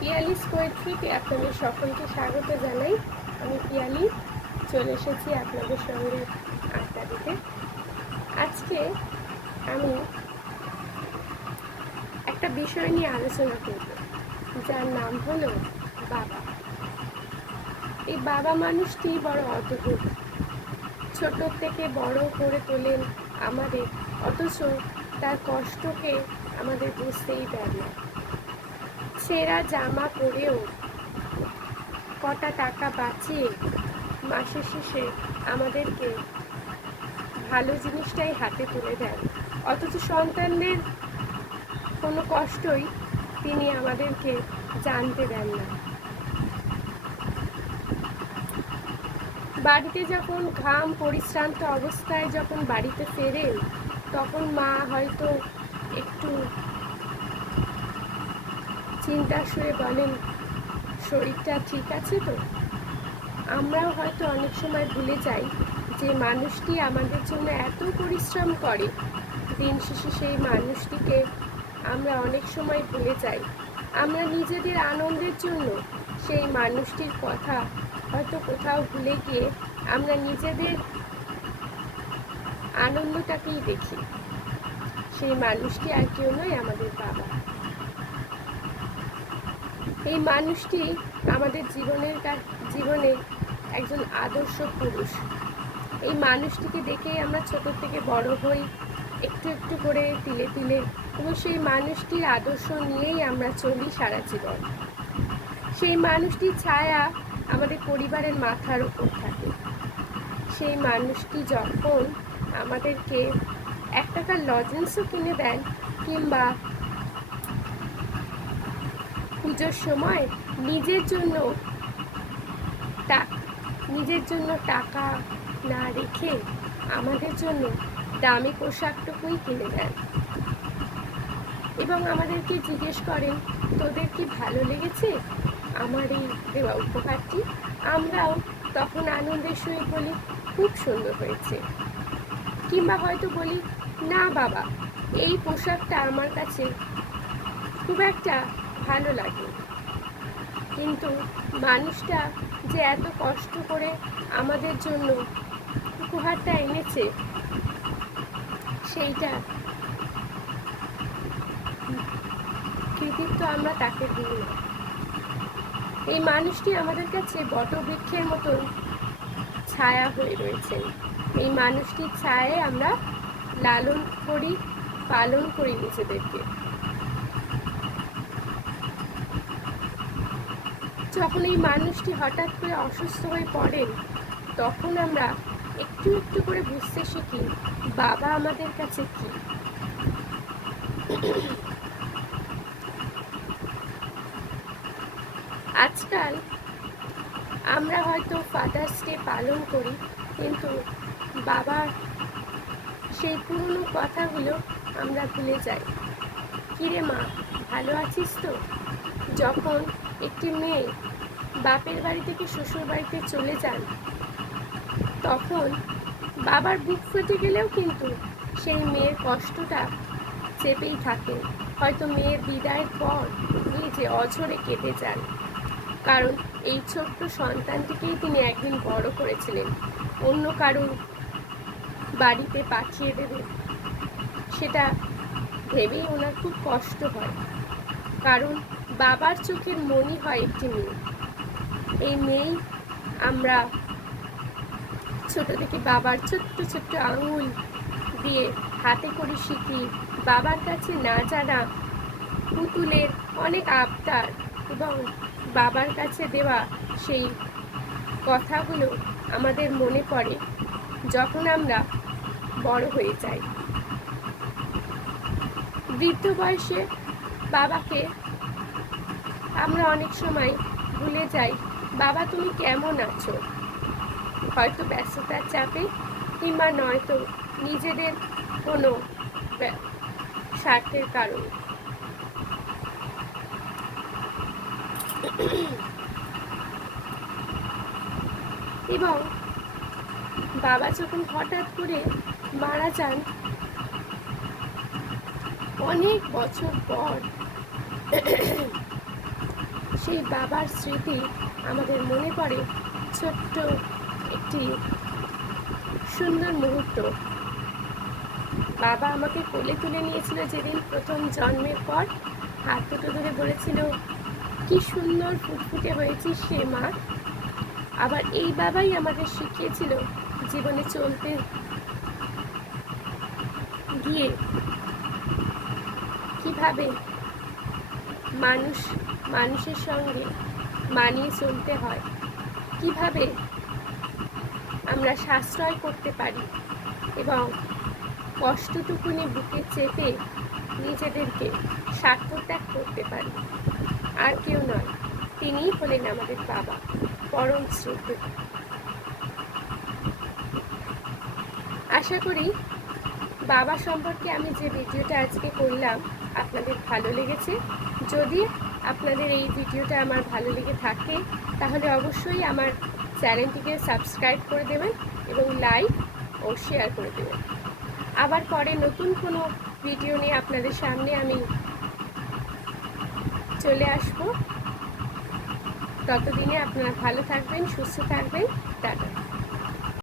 পিয়ালিস পোয়েট্রিতে আপনাদের সকলকে স্বাগত জানাই। আমি পিয়ালি চলে এসেছি আপনাদের সঙ্গে আড্ডা দিতে। আজকে আমি একটা বিষয় নিয়ে আলোচনা করব, যার নাম হলো বাবা। এই বাবা মানুষটি বড় অদ্ভুত। ছোট থেকে বড় করে তোলেন আমাদের, অথচ তার কষ্টকে আমাদের বুঝতেই দেন না। ছেঁড়া জামা পরেও কটা টাকা বাঁচিয়ে মাসের শেষে আমাদেরকে ভালো জিনিসটাই হাতে তুলে দেন, অথচ সন্তানদের কোনো কষ্টই তিনি আমাদেরকে জানতে দেন না। বাড়িতে যখন ঘাম পরিশ্রান্ত অবস্থায় যখন বাড়িতে ফেরেন, তখন মা হয়তো একটু চিন্তার সুরে বলেন, শরীরটা ঠিক আছে তো? আমরাও হয়তো অনেক সময় ভুলে যাই যে মানুষটি আমাদের জন্য এত পরিশ্রম করে, দিন শেষে সেই মানুষটিকে আমরা অনেক সময় ভুলে যাই। আমরা নিজেদের আনন্দের জন্য সেই মানুষটির কথা হয়তো কোথাও ভুলে গিয়ে আমরা নিজেদের আনন্দটাকেই দেখি। সেই মানুষটি আর কেউ নয়, আমাদের বাবা। এই মানুষটি আমাদের জীবনে একজন আদর্শ পুরুষ। এই মানুষটিকে দেখেই আমরা ছোট থেকে বড় হই, একটু একটু করে তিলে তিলে, এবং সেই মানুষটির আদর্শ নিয়েই আমরা চলি সারা জীবন। সেই মানুষটির ছায়া আমাদের পরিবারের মাথার উপর থাকে। সেই মানুষটি যখন আমাদেরকে 1 টাকার লজেন্সও কিনে দেন, কিংবা পুজোর সময় নিজের জন্য টাকা না রেখে আমাদের জন্য দামি পোশাকটুকুই কিনে দেন এবং আমাদেরকে জিজ্ঞেস করেন, তোদের কি ভালো লেগেছে আমার এই দেওয়া উপহারটি? আমরাও তখন আনন্দের সহিত বলি, খুব সুন্দর হয়েছে। কিংবা হয়তো বলি, না বাবা, এই পোশাকটা আমার কাছে খুব একটা ভালো লাগে। কিন্তু মানুষটা যে এত কষ্ট করে আমাদের জন্য উপহারটা এনেছে, সেইটা কৃতিত্ব আমরা তাকে দিই না। এই মানুষটি আমাদের কাছে বটবৃক্ষের মতন ছায়া হয়ে রয়েছেন। এই মানুষটির ছায়ায় আমরা লালন করি, পালন করি নিজেদেরকে। যখন এই মানুষটি হঠাৎ করে অসুস্থ হয়ে পড়েন, তখন আমরা একটু একটু করে বুঝতে শিখি বাবা আমাদের কাছে কি। আজকাল আমরা হয়তো ফাদার্স ডে পালন করি, কিন্তু বাবার সেই পুরনো কথাগুলো আমরা ভুলে যাই। কিরে মা, ভালো আছিস তো? যখন একটি মেয়ে বাপের বাড়ি থেকে শ্বশুর বাড়িতে চলে যান, তখন বাবার বুক ফেটে গেলেও কিন্তু সেই মেয়ের কষ্টটা চেপেই থাকে। হয়তো মেয়ের বিদায়ের পর নিজে অঝরে কেটে যান, কারণ এই ছোট্ট সন্তানটিকেই তিনি একদিন বড় করেছিলেন, অন্য কারুর বাড়িতে পাঠিয়ে দেবেন সেটা ভেবেই ওনার খুব কষ্ট হয়। কারণ বাবার চোখের মনি হয় একটি মেয়ে। এই মেয়েই আমরা ছোট থেকে বাবার ছোট্ট ছোট্ট আঙুল দিয়ে হাতে করে শিখি। বাবার কাছে না জানা পুতুলের অনেক আবদার এবং বাবার কাছে দেওয়া সেই কথাগুলো আমাদের মনে পড়ে যখন আমরা বড় হয়ে যাই। বৃদ্ধ বয়সে বাবাকে আমরা অনেক সময় ভুলে যাই, বাবা তুমি কেমন আছো? হয়তো ব্যস্ততার চাপে, কিংবা নয়তো নিজেদের কোনো স্বার্থের কারণে। এবং বাবা যখন হঠাৎ করে মারা যান, অনেক বছর পর সেই বাবার স্মৃতি আমাদের মনে পড়ে ছোট্ট একটি সুন্দর মুহূর্ত। বাবা আমাকে কোলে তুলে নিয়েছিল যেদিন প্রথম জন্মের পর, হাত দুটো ধরে বলেছিল, কি সুন্দর ফুটফুটে হয়েছিস রে মা। আবার এই বাবাই আমাদের শিখিয়েছিল জীবনে চলতে গিয়ে কিভাবে মানুষের সঙ্গে মানিয়ে চলতে হয়, কিভাবে আমরা সাশ্রয় করতে পারি এবং কষ্টটুকুনি বুকে চেপে নিজেদেরকে স্বার্থত্যাগ করতে পারি। আর কেউ নয়, তিনিই হলেন আমাদের বাবা, পরম শ্রদ্ধেয়। আশা করি বাবা সম্পর্কে আমি যে ভিডিওটা আজকে করলাম আপনাদের ভালো লেগেছে। যদি আপনাদের এই ভিডিওটা আমার ভালো লেগে থাকে তাহলে অবশ্যই আমার চ্যানেলটিকে সাবস্ক্রাইব করে দেবেন এবং লাইক ও শেয়ার করে দেবেন। আবার পরে নতুন কোনো ভিডিও নিয়ে আপনাদের সামনে আমি চলে আসব। ততদিনে আপনারা ভালো থাকবেন, সুস্থ থাকবেন। টাটা।